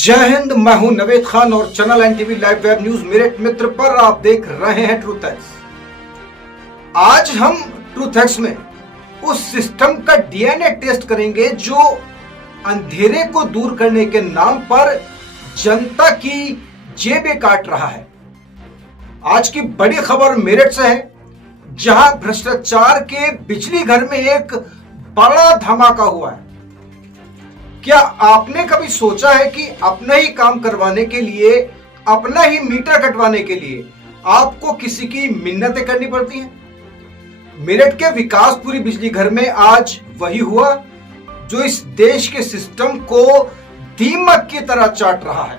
जय हिंद। मैं हूं नवेद खान और channel NTV live web news Meerut मित्र पर आप देख रहे हैं ट्रूथ एक्स। आज हम ट्रूथ एक्स में उस सिस्टम का डीएनए टेस्ट करेंगे जो अंधेरे को दूर करने के नाम पर जनता की जेबें काट रहा है। आज की बड़ी खबर मेरठ से है, जहां भ्रष्टाचार के बिजली घर में एक बड़ा धमाका हुआ है। क्या आपने कभी सोचा है कि अपना ही काम करवाने के लिए, अपना ही मीटर कटवाने के लिए आपको किसी की मिन्नतें करनी पड़ती हैं? मेरठ के विकासपुरी बिजली घर में आज वही हुआ जो इस देश के सिस्टम को दीमक की तरह चाट रहा है।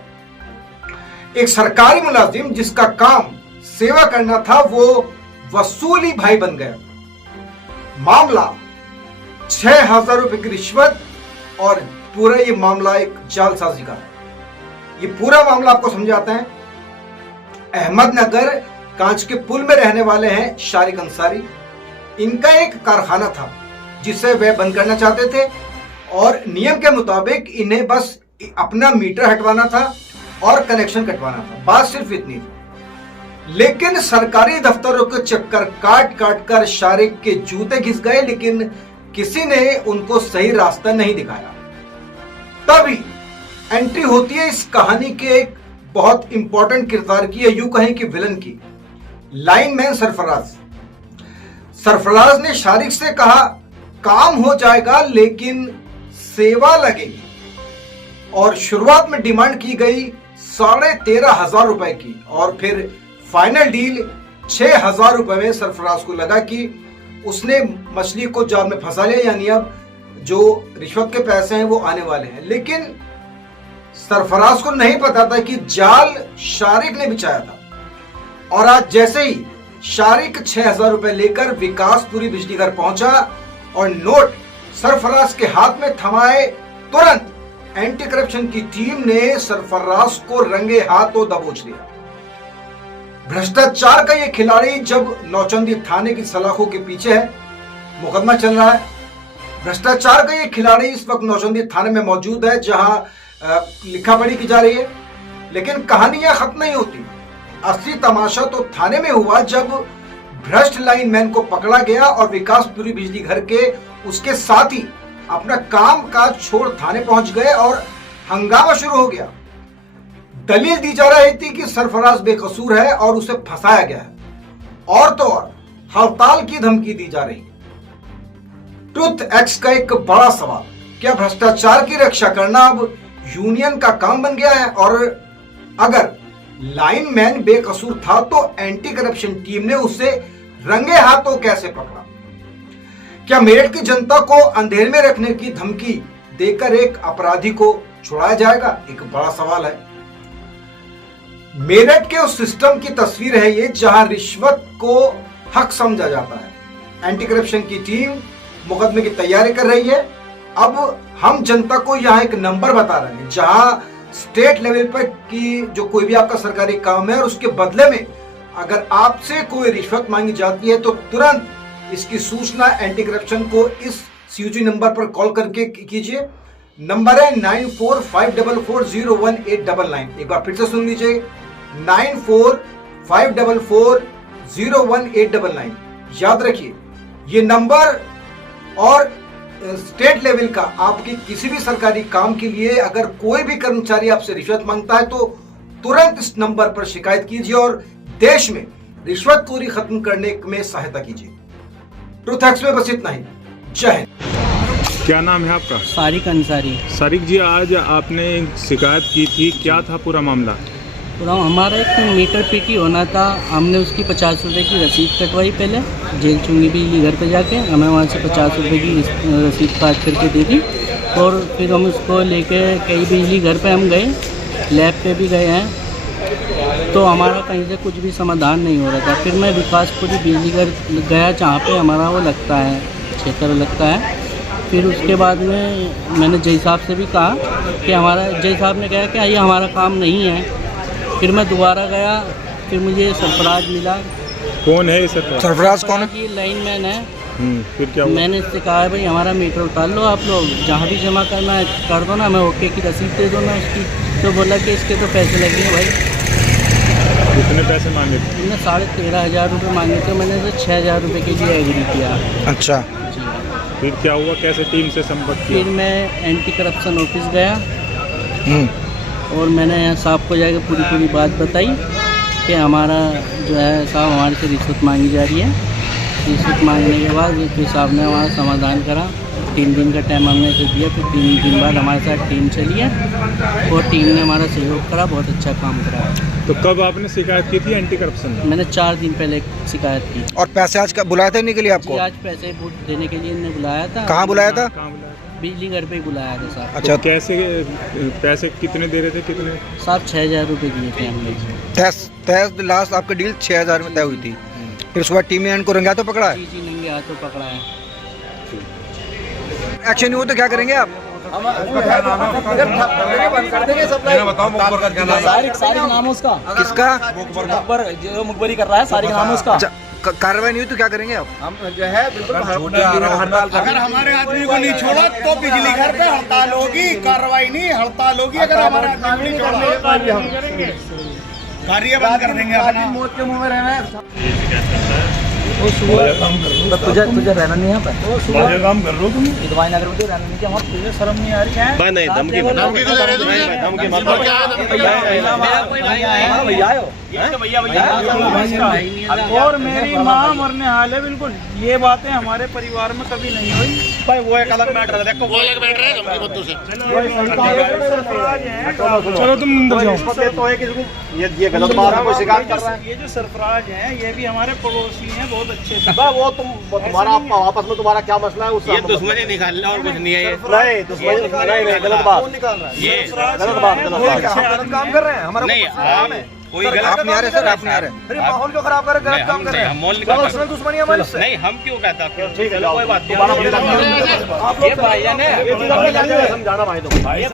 एक सरकारी मुलाजिम जिसका काम सेवा करना था, वो वसूली भाई बन गया। मामला 6,000 रुपए की रिश्वत और पूरा ये मामला एक जालसाजी का है। ये पूरा मामला आपको समझाते हैं। अहमदनगर कांच के पुल में रहने वाले हैं शारिक अंसारी। इनका एक कारखाना था जिसे वे बंद करना चाहते थे और नियम के मुताबिक इन्हें बस अपना मीटर हटवाना था और कनेक्शन कटवाना था। बात सिर्फ इतनी थी। लेकिन सरकारी दफ्तरों के चक्कर काट काट कर शारिक के जूते घिस गए, लेकिन किसी ने उनको सही रास्ता नहीं दिखाया। तभी एंट्री होती है इस कहानी के एक बहुत इंपॉर्टेंट किरदार की, यूं कहें कि विलन की। लाइनमैन सरफराज ने शारिक से कहा, काम हो जाएगा लेकिन सेवा लगेगी। और शुरुआत में डिमांड की गई 13,500 रुपए की और फिर फाइनल डील 6,000 रुपए में। सरफराज को लगा कि उसने मछली को जाल में फंसा लिया, यानी अब जो रिश्वत के पैसे हैं वो आने वाले हैं। लेकिन सरफराज को नहीं पता था कि जाल शारिक ने बिछाया था। और आज जैसे ही शारिक 6,000 रुपए लेकर विकासपुरी बिजली घर पहुंचा और नोट सरफराज के हाथ में थमाए, तुरंत एंटी करप्शन की टीम ने सरफराज को रंगे हाथों दबोच लिया। भ्रष्टाचार का यह खिलाड़ी जब नौचंदी थाने की सलाखों के पीछे है, मुकदमा चल रहा है। भ्रष्टाचार का ये खिलाड़ी इस वक्त नौचंदी थाने में मौजूद है, जहां लिखा पढ़ी की जा रही है। लेकिन कहानी यह खत्म नहीं होती। असली तमाशा तो थाने में हुआ जब भ्रष्ट लाइनमैन को पकड़ा गया और विकासपुरी बिजली घर के उसके साथी अपना काम काज छोड़ थाने पहुंच गए और हंगामा शुरू हो गया। दलील दी जा रही थी कि सरफराज बेकसूर है और उसे फंसाया गया है, और तो और हड़ताल की धमकी दी जा रही। ट्रूथ एक्स का एक बड़ा सवाल, क्या भ्रष्टाचार की रक्षा करना अब यूनियन का काम बन गया है? और अगर लाइनमैन बेकसूर था तो एंटी करप्शन टीम ने उसे रंगे हाथों कैसे पकड़ा? क्या मेरठ की जनता को अंधेरे में रखने की धमकी देकर एक अपराधी को छुड़ाया जाएगा? एक बड़ा सवाल है। मेरठ के उस सिस्टम की तस्वीर है ये, जहां रिश्वत को हक समझा जाता है। एंटी करप्शन की टीम मुकदमे की तैयारी कर रही है। अब हम जनता को यहाँ एक नंबर बता रहे हैं, जहां स्टेट लेवल पर की जो कोई भी आपका सरकारी काम है और उसके बदले में अगर आपसे कोई रिश्वत मांगी जाती है तो तुरंत इसकी सूचना एंटी करप्शन को इस CUG नंबर पर कॉल करके कीजिए। नंबर है 9454401899। एक बार फिर से सुन लीजिए, 9454401899। याद रखिए ये नंबर। और स्टेट लेवल का आपकी किसी भी सरकारी काम के लिए अगर कोई भी कर्मचारी आपसे रिश्वत मांगता है तो तुरंत इस नंबर पर शिकायत कीजिए और देश में रिश्वतखोरी खत्म करने में सहायता कीजिए। ट्रूथ एक्स में बस इतना ही। जय हिंद। क्या नाम है आपका? शारिक अंसारी। शारिक जी, आज आपने शिकायत की थी, क्या था पूरा मामला? पूरा हमारा एक मीटर पीटी होना था। हमने उसकी 50 रुपये की रसीद कटवाई, पहले जेल चुंगी बिजली घर पे जाके हमें वहाँ से 50 रुपये की रसीद काट करके दे दी। और फिर हम उसको लेके कई बिजली घर पे हम गए, लैब पे भी गए हैं, तो हमारा कहीं से कुछ भी समाधान नहीं हो रहा था। फिर मैं विकासपुरी बिजली घर गया, जहाँ पे हमारा वो लगता है, क्षेत्र लगता है। फिर उसके बाद में मैंने जय साहब से भी कहा कि हमारा, जय साहब ने कहा कि ये हमारा काम नहीं है। फिर मैं दोबारा गया, फिर मुझे सरफराज मिला। कौन है सरफराज? सरफराज कौन है? ये लाइनमैन है फिर क्या हुआ? मैंने इससे कहा भाई हमारा मीटर उतार लो आप लोग, जहाँ भी जमा करना है कर दो ना, मैं ओके की रसीद दे दो ना उसकी। तो बोला कि इसके तो पैसे लगेंगे भाई। कितने पैसे मांगे थे? मैंने 13,500 रुपये मांगे थे, मैंने तो 6,000 रुपये के लिए एग्री किया। अच्छा, जी। फिर क्या हुआ, कैसे टीम से संपर्क फिर किया? मैं एंटी करप्शन ऑफिस गया हम्म, और मैंने यहाँ साहब को जाकर पूरी बात बताई कि हमारा जो है साहब हमारे से रिश्वत मांगी जा रही है। रिश्वत मांगने के बाद फिर साहब ने हमारा समाधान करा। 3 दिन का टाइम हमने तो दिया, फिर 3 दिन बाद हमारे साथ टीम चली है और टीम ने हमारा सहयोग करा, बहुत अच्छा काम करा। तो कब आपने शिकायत की थी एंटी करप्शन में? मैंने 4 दिन पहले शिकायत की। और पैसे आज का बुलाए थे इन्हीं के लिए जी, आपको? आज पैसे देने के लिए इन्हें बुलाया था। कहाँ बुलाया था? कहाँ बुलाया था? बिजली घर पे ही बुलाया था साहब। अच्छा, तो कैसे पैसे कितने दे रहे थे, कितने? साहब 6,000 रुपये दिए थे हमने। तय लास्ट आपकी डील 6,000 में तय हुई थी। फिर उसके बाद टीम ने इनको रंगा तो पकड़ा है। जी जी, नंगे हाथों पकड़ा है। एक्शन नहीं हो तो क्या करेंगे आप? सारिक नाम है उसका। किसका? मुखबर जो मुखबरी कर रहा है, सारिक नाम है उसका। अच्छा, कार्रवाई नहीं हुई तो क्या करेंगे आप? हम जो है बिल्कुल हड़ताल। अगर हमारे आदमी को नहीं छोड़ा तो बिजली घर पे हड़ताल होगी, कार्रवाई नहीं हड़ताल होगी। अगर हमारे आदमी को नहीं छोड़ा कार्य बंद कर देंगे अपना। मौत के मुंह में रहना है। तुझे रहना नहीं यहाँ पर, काम कर लो तुम। दवाई नगर में रहना नहीं, हमारे तुझे शर्म नहीं आ रही है? नहीं, धमकी तो दे रहे हो धमकी मत दो। क्या है भैया और मेरी माँ मरने हाल है बिल्कुल। ये बातें हमारे परिवार में कभी नहीं हुई भाई, वो एक अलग मैटर है। देखो वो अलग मैटर है धमकी बद्दू से। सरफराज हैं। चलो तुम अंदर जाओ। तो एक इसको ये गलत बात है, कोई शिकायत कर रहा है। ये जो सरफराज हैं ये भी हमारे पड़ोसी हैं, बहुत अच्छे से। वो तुम्हारा आपस में तुम्हारा क्या मसला है उससे? ये दुश्मनी निकालना और कुछ नहीं है। ये नहीं दुश्मनी नहीं, गलत बात। ये गलत बात गलत काम कर रहे हैं। हमारा नहीं, कोई आप गलत नहीं आ रहे सर, आप नहीं आ रहे। फिर माहौल क्यों खराब कर रहे? गलत काम कर रहे हैं। हम मॉल चलो उसमें दुश्मनी है हमारे से। नहीं, हम क्यों कहता? ठीक है, कोई बात दोबारा नहीं। आप लोग समझाना भाई।